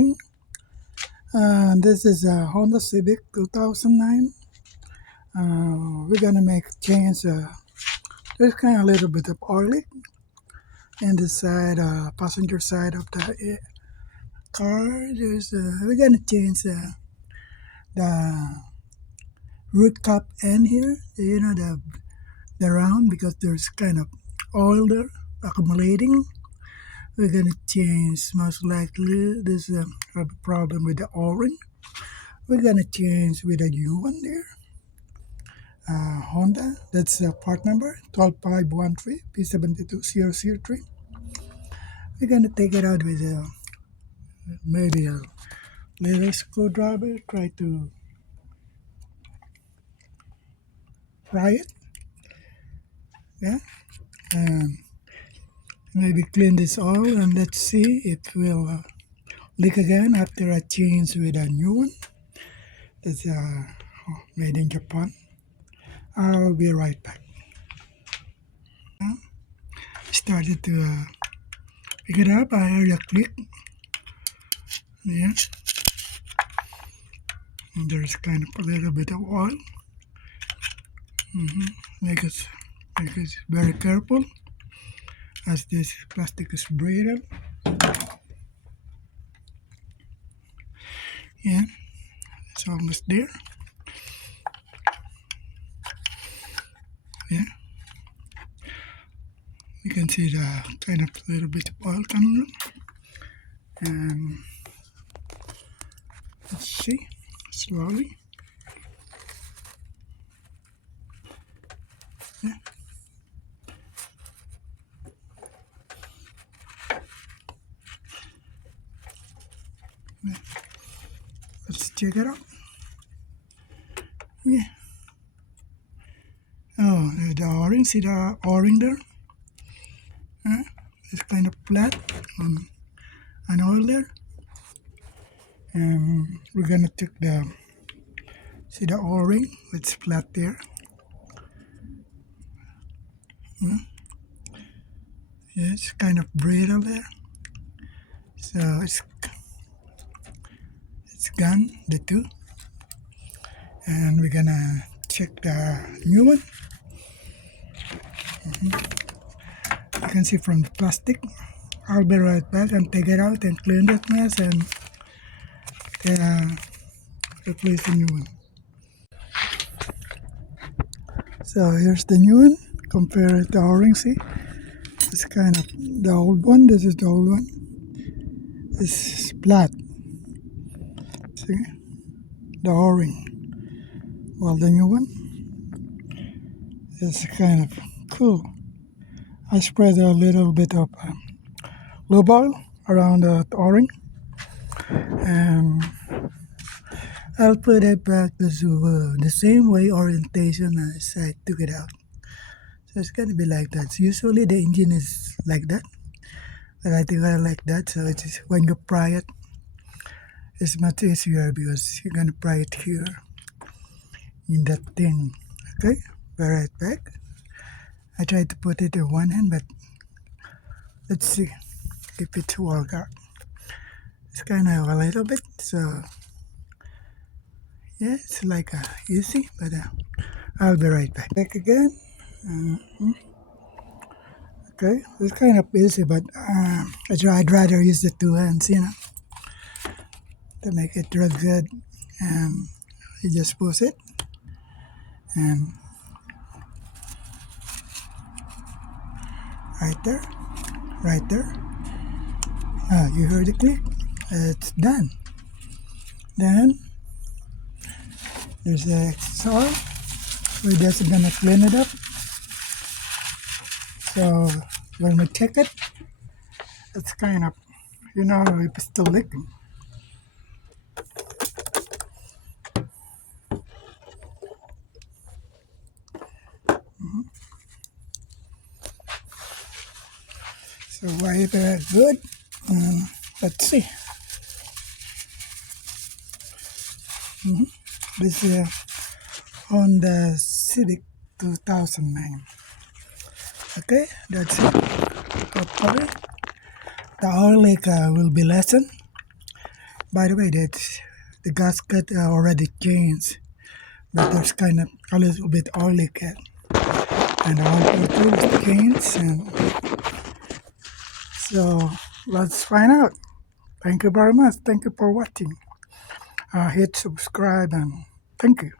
morning. This is a Honda Civic 2009. We're gonna make change. There's kind of a little bit of oil in the side, passenger side of the car. We're gonna change the root cap end here. You know, the round, because there's kind of oil there accumulating. We're gonna change, most likely this have a problem with the O-ring. We're gonna change with a new one there. Honda, that's part number 12513 P72003. We're gonna take it out with maybe a little screwdriver, try to pry it, yeah, and maybe clean this oil, and let's see if it will leak again after I change with a new one. That's made in Japan. I'll be right back. Started to pick it up. I heard a click. Yeah, and there's kind of a little bit of oil. Make us very careful, as this plastic is brittle. Yeah, it's almost there. Yeah, you can see the kind of little bit of oil coming out. And let's see, slowly. Yeah. Yeah. Let's check it out. Yeah. Oh, the O-ring, see the O-ring there? It's kind of flat on oil there. And we're gonna take see the O-ring, it's flat there. Yeah, it's kind of brittle there. So it's gone, the two. And we're gonna check the new one. You can see from the plastic. I'll be right back and take it out and clean that mess and replace the new one. So here's the new one. Compare it to the O-ring. See, it's kind of the old one. This is the old one. It's flat. See, the O-ring. Well, the new one is kind of cool. I spread a little bit of lube oil around the O-ring, and I'll put it back to the same way orientation as I took it out. So it's gonna be like that. So usually the engine is like that, but I think I like that. So it's when you pry it, it's much easier because you're gonna pry it here in that thing. Okay, be right back. I tried to put it in one hand, but let's see if it works out. It's kind of a little bit, so yeah, it's like easy, but I'll be right back. Back again. Okay, it's kind of easy, but I'd rather use the two hands, you know, to make it real good. You just push it, and right there. You heard the click. It's done. Then there's the oil. We're just gonna clean it up. So when we check it, it's kind of, you know, if it's still leaking. So wipe it good. Let's see. This is Honda Civic 2009. Okay, that's it. Hopefully the oil leak will be lessened, By the way, that's the gasket already changed, but there's kind of a little bit oily cat. And the 142 is changed, and so let's find out. Thank you very much. Thank you for watching. Hit subscribe and thank you.